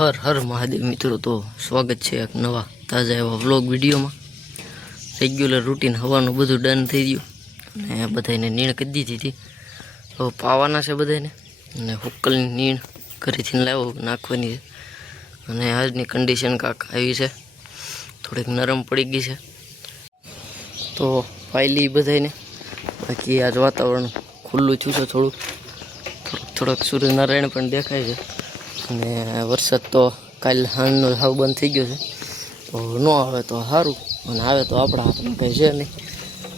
હર હર મહાદેવ મિત્રો, તો સ્વાગત છે એક નવા તાજા એવા વ્લોગ વિડીયોમાં। રેગ્યુલર રૂટીન હવાનું બધું ડન થઈ ગયું અને બધાને નીણ કરી દીધી હતી। હવે પાવાના છે બધાને અને હુક્કલની નીણ ઘરેથી લાવો નાખવાની છે। અને આજની કન્ડિશન કાંક આવી છે, થોડીક નરમ પડી ગઈ છે તો પાયલી બધાને। બાકી આજ વાતાવરણ ખુલ્લું થયું છે, થોડોક સૂર્યનારાયણ પણ દેખાય છે અને વરસાદ તો કાલ હાંજનો હાવ બંધ થઈ ગયો છે। તો ન આવે તો સારું, અને આવે તો આપણા હાથમાં કંઈ છે નહીં।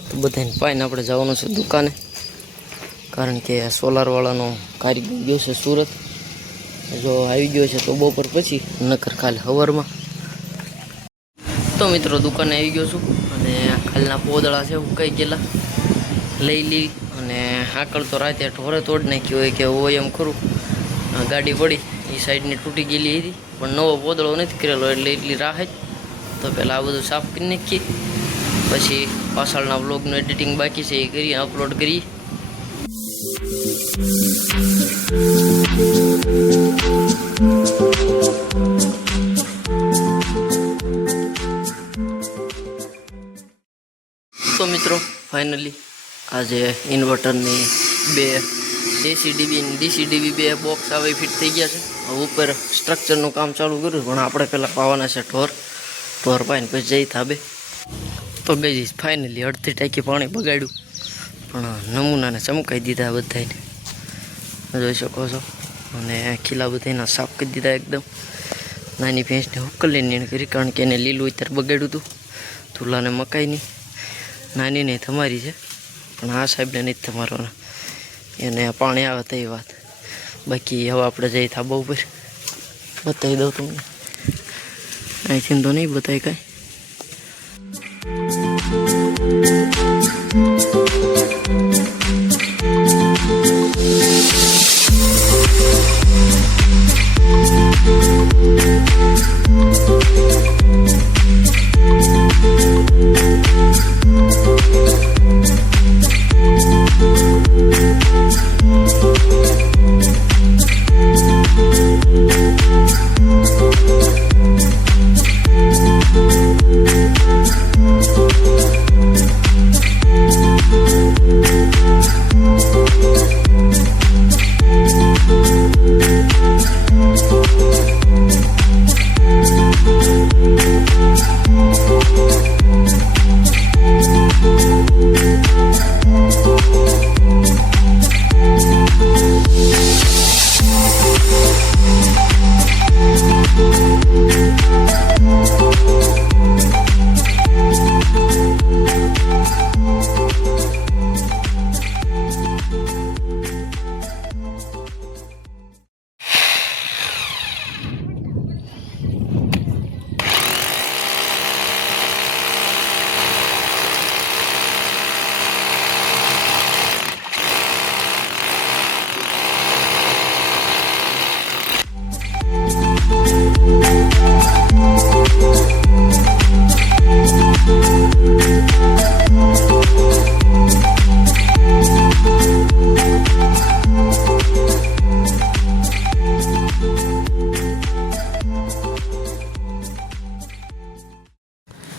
તો બધાને પાઈને આપણે જવાનું છે દુકાને, કારણ કે સોલારવાળાનો કારીગર ગયો છે સુરત। જો આવી ગયો છે તો બપોર પછી, નકર કાલે સવારમાં। તો મિત્રો દુકાને આવી ગયો છું અને કાલના પોદળા છે ઉકાઈ ગયેલા લઈ અને આકળ તો રાતે ઢોરે તોડ નાખ્યો હોય એમ ખરું। ગાડી પડી એ સાઈડની તૂટી ગયેલી હતી, પણ નવો પોદળો નથી કરેલો એટલે એટલી રાહત। તો પહેલાં આ બધું સાફ કરી નાખીએ, પછી પાછળના વ્લોગનું એડિટિંગ બાકી છે એ કરીએ, અપલોડ કરીએ। તો મિત્રો ફાઇનલી આજે ઇન્વર્ટરની બે એસીડીબી અને ડીસીડીબી બે બોક્સ આવે ફિટ થઈ ગયા છે। હવે ઉપર સ્ટ્રક્ચરનું કામ ચાલુ કર્યું, પણ આપણે પહેલાં પાવાના છે ઢોર પાઈને પછી જઈ થાબે। તો ગઈ ફાઇનલી અડધી ટાંકી પાણી બગાડ્યું, પણ નમૂનાને ચમકાઈ દીધા બધાને, જોઈ શકો છો। અને ખીલા બધાના સાફ કરી દીધા એકદમ। નાની ભેંસને હુક્કલની નીણ કરી, કારણ કે એને લીલું અત્યારે બગાડ્યું હતું। તુલાને મકાઈની નાની નહીં તમારી છે, પણ આ સાહેબને નહીં તમારવાના, એને પાણી આવે તો એ વાત। બાકી હવે આપણે જઈ થાબા ઉપર બતાવી દઉં તમને, અહીંથી તો નહીં બતાવી કાંઈ।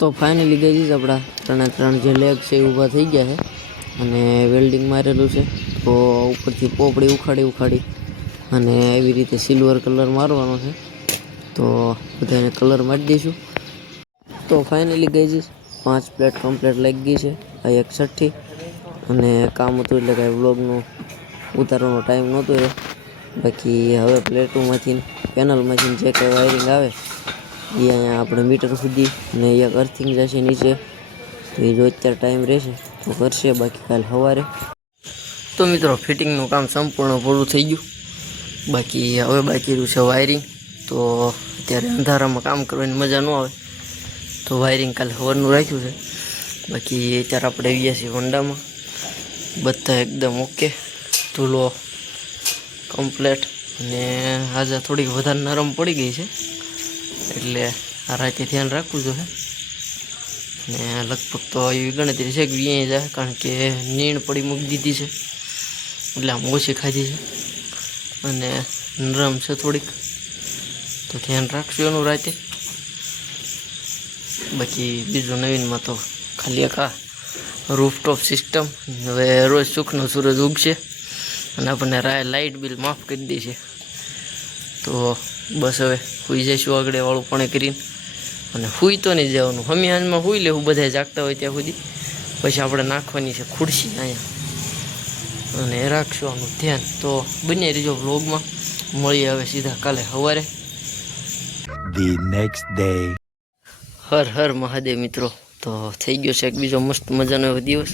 તો ફાઇનલી ગઈ છે આપણા ત્રણ જે લેગ છે એ ઊભા થઈ ગયા છે અને વેલ્ડિંગ મારેલું છે। તો ઉપરથી પોપડી ઉખાડી અને એવી રીતે સિલ્વર કલર મારવાનો છે। તો બધાને કલર મારી દઈશું। તો ફાઇનલી ગઈ છે 5 પ્લેટ કમ્પ્લીટ લાગી ગઈ છે, આ 61 અને કામ હતું એટલે કાંઈ વ્લોગનું ઉતારવાનો ટાઈમ નહોતો રહ્યો। બાકી હવે પ્લેટોમાંથી પેનલમાંથી જે કંઈ વાયરિંગ આવે એ અહીંયા આપણે મીટર સુધી ને એક અર્થિંગ જશે નીચે, તો એ જો અત્યારે ટાઈમ રહેશે તો કરશે, બાકી કાલ સવારે। તો મિત્રો ફિટિંગનું કામ સંપૂર્ણ પૂરું થઈ ગયું, બાકી હવે બાકી રહ્યું છે વાયરિંગ। તો અત્યારે અંધારામાં કામ કરવાની મજા ન આવે, તો વાયરિંગ કાલે સવારનું રાખ્યું છે। બાકી અત્યારે આપણે આવ્યા છીએ હોન્ડામાં, બધા એકદમ ઓકે, ધૂલો કમ્પ્લેટ, અને આજે થોડીક વધારે નરમ પડી ગઈ છે એટલે આ રાતે ધ્યાન રાખવું જોઈએ। ને લગભગ તો એવી ગણતરી છે કે વ્યાય જાય, કારણ કે નીણ પડી મૂકી દીધી છે એટલે આમ ઓછી ખાધી છે અને નરમ છે થોડીક। તો ધ્યાન રાખશું એનું રાતે. બાકી બીજું નવીનમાં તો ખાલી એક આ રૂફટોપ સિસ્ટમ. હવે રોજ સુખનો સૂરજ ઉગશે અને આપણને લાઇટ બિલ માફ કરી દેશે. તો બસ હવે સૂઈ જઈશું આગળ વાળું પણ કરીને. અને સૂઈ તો નહીં જવાનું, હમિયાનમાં સૂઈ લેવું બધા જાગતા હોય ત્યાં સુધી. પછી આપણે નાખવાની છે ખુરશી અહીંયા અને રાખશું આનું ધ્યાન. તો બને રહીજો વ્લોગમાં. મળીએ હવે સીધા કાલે સવારે. The next day. Har Har Mahadev મિત્રો. તો થઈ ગયો છે એક બીજો મસ્ત મજાનો એવો દિવસ.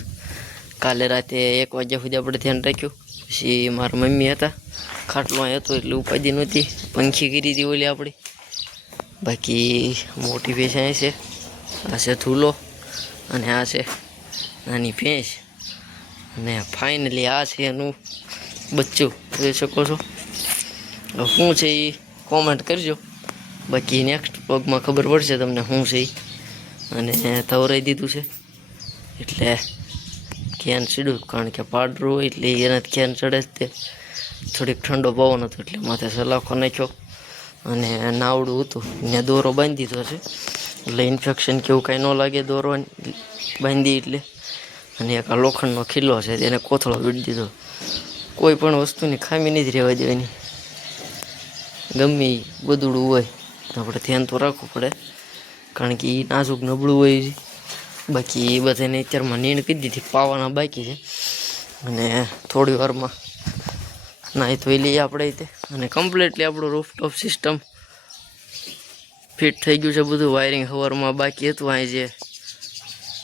કાલે રાતે 1 વાગ્યા સુધી આપણે ધ્યાન રાખ્યું. પછી મારા મમ્મી હતા, ખાટલો હતો એટલે ઉપાધિ નહોતી. પંખી કરી હતી ઓલી આપણી. બાકી મોટી ભેંસ અહીં છે, આ છે ધૂલો અને આ છે નાની ભેંસ. અને ફાઇનલી આ છે એનું બચ્ચું, જોઈ શકો છો. શું છે એ કોમેન્ટ કરજો. બાકી નેક્સ્ટ પગમાં ખબર પડશે તમને શું છે એ. અને તવરાઈ દીધું છે એટલે ક્યાન સીડું, કારણ કે પાડરું હોય એટલે એને ક્યાન ચડે જ. તે થોડીક ઠંડો પવન હતો એટલે માથે સલાખો નાખ્યો અને નાવડું હતું ત્યાં દોરો બાંધી દીધો છે એટલે ઇન્ફેક્શન કે એવું કાંઈ ન લાગે દોરો બાંધી એટલે. અને એક આ લોખંડનો ખીલ્લો છે તેને કોથળો વીડી દીધો. કોઈ પણ વસ્તુની ખામી નથી રહેવા દેવાની, ગમે એ ગોદડું હોય આપણે ધ્યાન તો રાખવું પડે, કારણ કે એ નાજુક નબળું હોય. બાકી એ બધાને અત્યારમાં નીણ કરી દીધી, પાવાના બાકી છે. અને થોડી વારમાં નાહી ધોઈ લઈએ આપણે તે. અને કમ્પ્લીટલી આપણું રૂફટોપ સિસ્ટમ ફિટ થઈ ગયું છે બધું. વાયરિંગ સવારમાં બાકી હતું, અહીં જે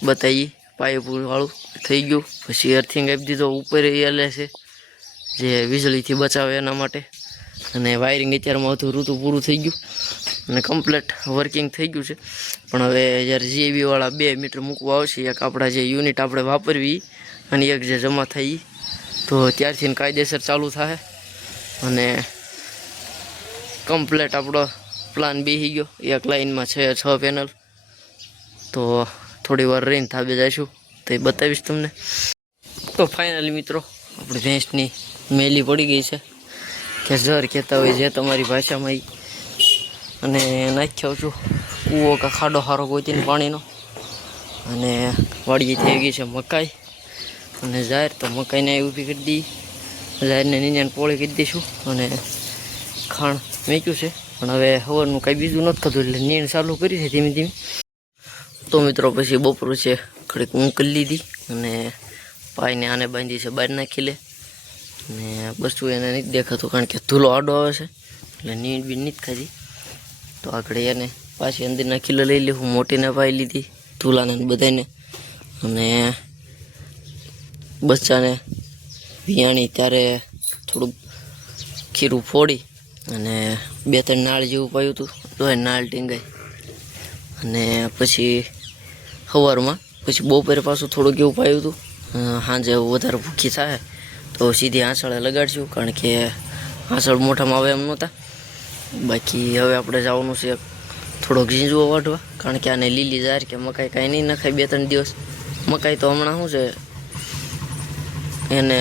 બતાવી પાઇપવાળું થઈ ગયું. પછી અર્થિંગ આપી દીધો ઉપર એલે છે જે વીજળીથી બચાવે એના માટે. અને વાયરિંગ અત્યારમાં હતું પૂરું થઈ ગયું અને કમ્પ્લીટ વર્કિંગ થઈ ગયું છે. પણ હવે જ્યારે જીએબીવાળા 2 મીટર મૂકવા આવશે, એક આપણા જે યુનિટ આપણે વાપરવી અને એક જે જમા થઈ, તો ત્યારથી કાયદેસર ચાલુ થાય. અને કમ્પ્લીટ આપણો પ્લાન બેસી ગયો. એક લાઇનમાં 6 પેનલ. તો થોડી વાર રહીને ધાબે જઈશું તો એ બતાવીશ તમને. તો ફાઇનલી મિત્રો આપણી ભેંસની મેલી પડી ગઈ છે, કે જર કહેતા હોય જે તમારી ભાષામાં. અને નાખ્યો છું કૂવો કે ખાડો સારો ગોતીને પાણીનો. અને વાડીએ થઈ ગઈ છે મકાઈ અને જાહેર. તો મકાઈને ઊભી કરી દઈએ, જાહેરને નીંજાને પોળી કરી દઈશું. અને ખાણ મેક્યું છે પણ હવે સવારનું કાંઈ બીજું નથી થતું એટલે નીણ ચાલુ કરી છે ધીમે ધીમે. તો મિત્રો પછી બપોર છે ઘડીક ઊંઘ કરી લીધી અને પાઈને આને બાંધી છે બહાર નાખી લે. અને બસું એને નથી દેખાતું કારણ કે ધૂલો આડો આવે છે એટલે નીણ બી નથી ખાધી. તો આગળ એને પાછી અંદરના ખીલો લઈ લેવું. મોટીને પાઈ લીધી, ધૂલાને બધાને. અને બચ્ચાને વિયાણી ત્યારે થોડુંક ખીરું ફોડી અને 2-3 નાળ જેવું પાયું હતું, તો એ નાળ ટીંગાઈ. અને પછી સવારમાં પછી બપોરે પાછું થોડુંક એવું પાયું હતું. સાંજે વધારે ભૂખી થાય તો સીધી આંસળે લગાડશું, કારણ કે આંસળ મોઢામાં આવે એમ નહોતા. બાકી હવે આપણે જવાનું છે થોડોક ઝીંઝવો વાઢવા, કારણ કે આને લીલી જાર કે મકાઈ કાંઈ નહીં નખાય 2-3 દિવસ. મકાઈ તો હમણાં શું છે એને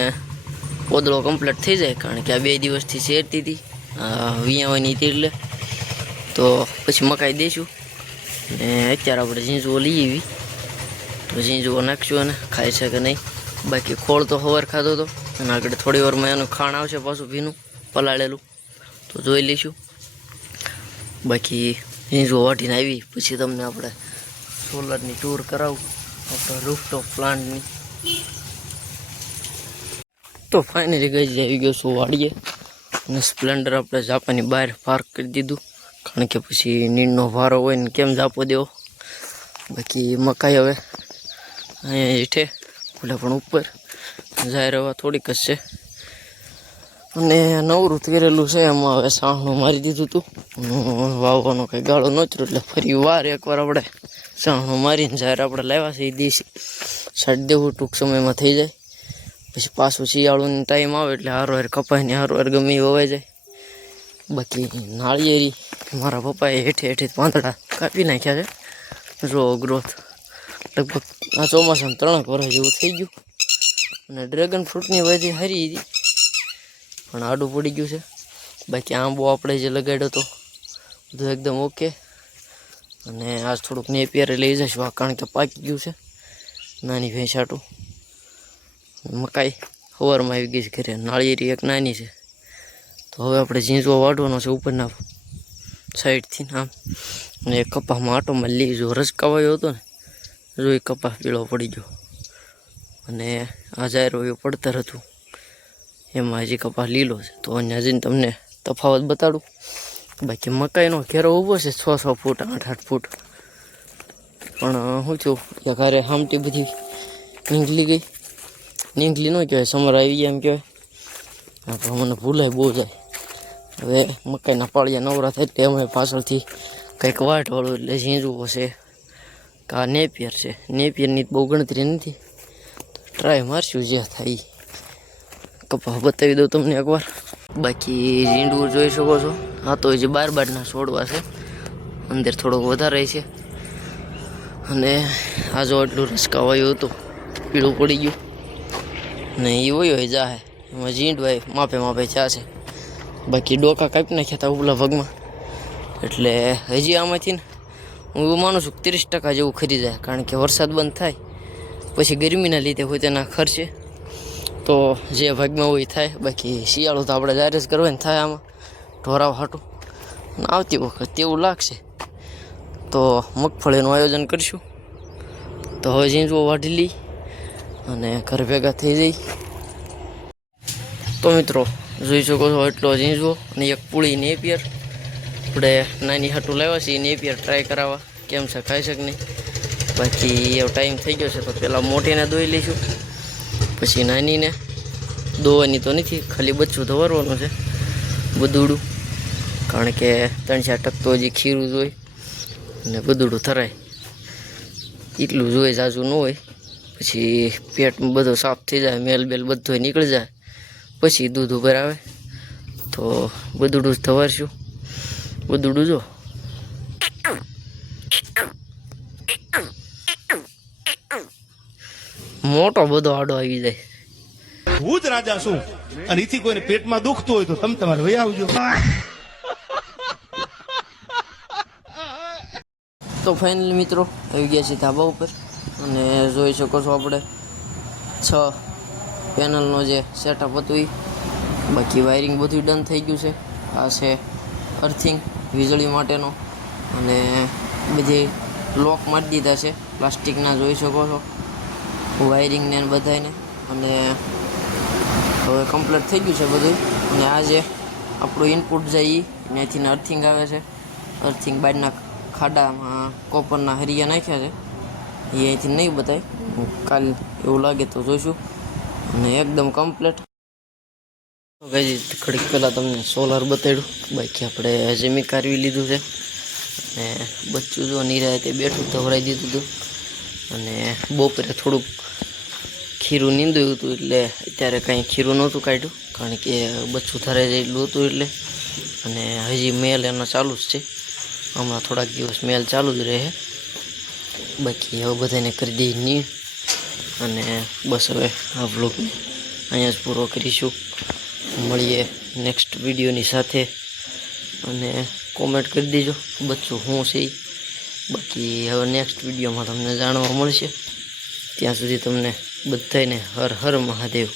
પોદળો કમ્પ્લીટ થઈ જાય, કારણ કે આ 2 દિવસથી શેરતી હતી વિયાવાની હતી એટલે. તો પછી મકાઈ દઈશું. ને અત્યારે આપણે ઝીંઝવો લઈ આવી તો ઝીંઝવો નાખશું અને ખાય છે કે નહીં. બાકી ખોળ તો સવાર ખાધો હતો અને આગળ થોડી વારમાં એનું ખાણ આવશે પાછું ભીનું પલાળેલું, તો જોઈ લઈશું. બાકી ઝીંઝવો વાટીને આવી પછી તમને આપણે સોલરની ટૂર કરાવું આપણા રૂફટોપ પ્લાન્ટની. તો ફાઇનલી ગઈ આવી ગયો છું વાડીએ અને સ્પ્લેન્ડર આપણે ઝાપાની બહાર પાર્ક કરી દીધું, કારણ કે પછી નીણનો ભારો હોય ને કેમ ઝાપો દેવો. બાકી મકાઈ હવે અહીંયા હેઠે ઓલા પણ ઉપર જાહેર હવા થોડીક જ છે. અને નવરું કરેલું છે એમાં હવે સાહણું મારી દીધું હતું. વાવવાનો કંઈ ગાળો નહોતો એટલે ફરી વાર એકવાર આપણે સાહણું મારીને જાહેર આપણે લાવ્યા છે એ દેશી સાઈડ દેવું ટૂંક સમયમાં થઈ જાય. પછી પાછું શિયાળોનો ટાઈમ આવે એટલે હારવાર કપાઈને હારવાર ગમે એ વવાઈ જાય. બાકી નાળિયેરી મારા પપ્પાએ હેઠે હેઠે પાંદડા કાપી નાખ્યા છે. જો ગ્રોથ લગભગ આ ચોમાસામાં 3 વર્ષ જેવું થઈ ગયું. અને ડ્રેગન ફ્રૂટની બધી હારી હતી પણ આડું પડી ગયું છે. બાકી આંબો આપણે જે લગાડ્યો હતો બધું એકદમ ઓકે. અને આજ થોડુંક નેપિયરે લઈ જઈશું કારણ કે પાકી ગયું છે નાની ભેંસ હાટું. મકાઈ સવારમાં આવી ગઈ છે ઘરે. નાળિયેરી એક નાની છે. તો હવે આપણે ઝીંઝવો વાઢવાનો છે ઉપરના સાઈડથી આમ. અને એક કપાસમાં આટોમાં લઈ જો રસકાવાયો હતો ને, જો એ કપાસ પીળો પડી ગયો. અને આ જાયરો એ પડતર હતું, એમાં હજી કપાસ લીલો છે. તો અહીંયા જઈને તમને તફાવત બતાડું. બાકી મકાઈનો ઘેરો ઊભો છે 6-6 ફૂટ 8-8 ફૂટ. પણ શું થયું કે ઘરે હામટી બધી નીકળી ગઈ. નીકળી ન કહેવાય, સમર આવી ગયા એમ કહેવાય. પણ મને ભૂલાય બહુ જાય. હવે મકાઈના પાળિયા નવરા થાય એટલે અમે પાછળથી કંઈક વાટવાળું એટલે ઝીંઝવું હશે કે આ નેપિયર છે. નેપિયરની બહુ ગણતરી નથી, ટ્રાય મારશું જે થાય. કપાસ બતાવી દઉં તમને એકવાર. બાકી ઝીંડવું જોઈ શકો છો. હા તો હજી 12 છોડવા છે, અંદર થોડોક વધારે છે. અને આ જો એટલું રસકાવાયું હતું, પીળું પડી ગયું ને એ હોય જાહે. એમાં ઝીંડવાય માપે માપે થયા છે. બાકી ડોકા કાપી નાખ્યા હતા ઉપલા ભાગમાં. એટલે હજી આમાંથી ને હું એવું માનું છું કે 30% જેવું ખરી જાય. કારણ કે વરસાદ બંધ થાય પછી ગરમીના લીધે હોય તેના ખર્ચે તો જે ભાગમાં હોય થાય. બાકી શિયાળો તો આપણે જાહેર જ કરવાની થાય આમાં ઢોરાવ હાટું. આવતી વખત તેવું લાગશે તો મગફળીનું આયોજન કરીશું. તો હવે ઝીંઝવો વાઢી લઈ અને ઘર ભેગા થઈ જઈ. તો મિત્રો જોઈ શકો છો એટલો ઝીંઝવો અને એક પૂળી નેપિયર. આપણે નાની હાટું લાવ્યા છીએ નેપિયર ટ્રાય કરાવવા કેમ છે, ખાઈ શકે નહીં. બાકી એવો ટાઈમ થઈ ગયો છે તો પહેલાં મોટીને દોઈ લઈશું, પછી નાનીને દોવાની તો નથી, ખાલી બચ્ચું ધોરવાનું છે બધુડું. કારણ કે 3-4 તો હજી ખીરું જોઈ અને બધુડું થરાય એટલું જોઈએ, જાજુ ન હોય. પછી પેટમાં બધો સાફ થઈ જાય, મેલ બેલ બધો નીકળી જાય, પછી દૂધ ઉપર આવે તો બધુડું જ ધવારશું. બધુડું જો મોટો બધો આડો આવી જાય. હું જ રાજા છું અને એથી કોઈને પેટમાં દુખતું હોય તો તમે તમારે વહી આવજો. તો ફાઇનલી મિત્રો આવી ગયા છે ધાબા ઉપર અને જોઈ શકો છો આપણે 6 પેનલનો જે સેટઅપ હતું એ. બાકી વાયરિંગ બધું ડન થઈ ગયું છે. આ છે અર્થિંગ વીજળી માટેનો અને બધી લોક મારી દીધા છે પ્લાસ્ટિકના, જોઈ શકો છો વાયરિંગને બધાને. અને હવે કમ્પ્લીટ થઈ ગયું છે બધું. અને આ જે આપણું ઇનપુટ જાય એ ત્યાંથી અર્થિંગ આવે છે. અર્થિંગ બહારના ખાડામાં કોપરના હરિયા નાખ્યા છે, એ અહીંથી નહીં બતાય, કાલ એવું લાગે તો જોઈશું. અને એકદમ કમ્પ્લીટ. ગઈ ઘડીક પહેલાં તમને સોલાર બતાડ્યું. બાકી આપણે જમી કાઢવી લીધું છે અને બચ્ચું જો નિરાય તે બેઠું ધવરાઈ દીધું હતું. અને બપોરે થોડુંક ખીરું નીંદું હતું એટલે અત્યારે કાંઈ ખીરું નહોતું કાઢ્યું કારણ કે બચ્ચું ધરાઈ જાય એટલું હતું એટલે. અને હજી મેલ એનો ચાલુ જ છે, હમણાં થોડાક દિવસ મેલ ચાલુ જ રહે. બાકી હવે બધાને કરી દઈ નીણ. અને બસ હવે આ વ્લોગને અહીંયા જ પૂરો કરીશું. મળીએ નેક્સ્ટ વિડીયોની સાથે. અને કોમેન્ટ કરી દેજો બચ્ચું શું છે. બાકી હવે નેક્સ્ટ વિડીયોમાં તમને જાણવા મળશે. ત્યાં સુધી તમને બધાને હર હર મહાદેવ.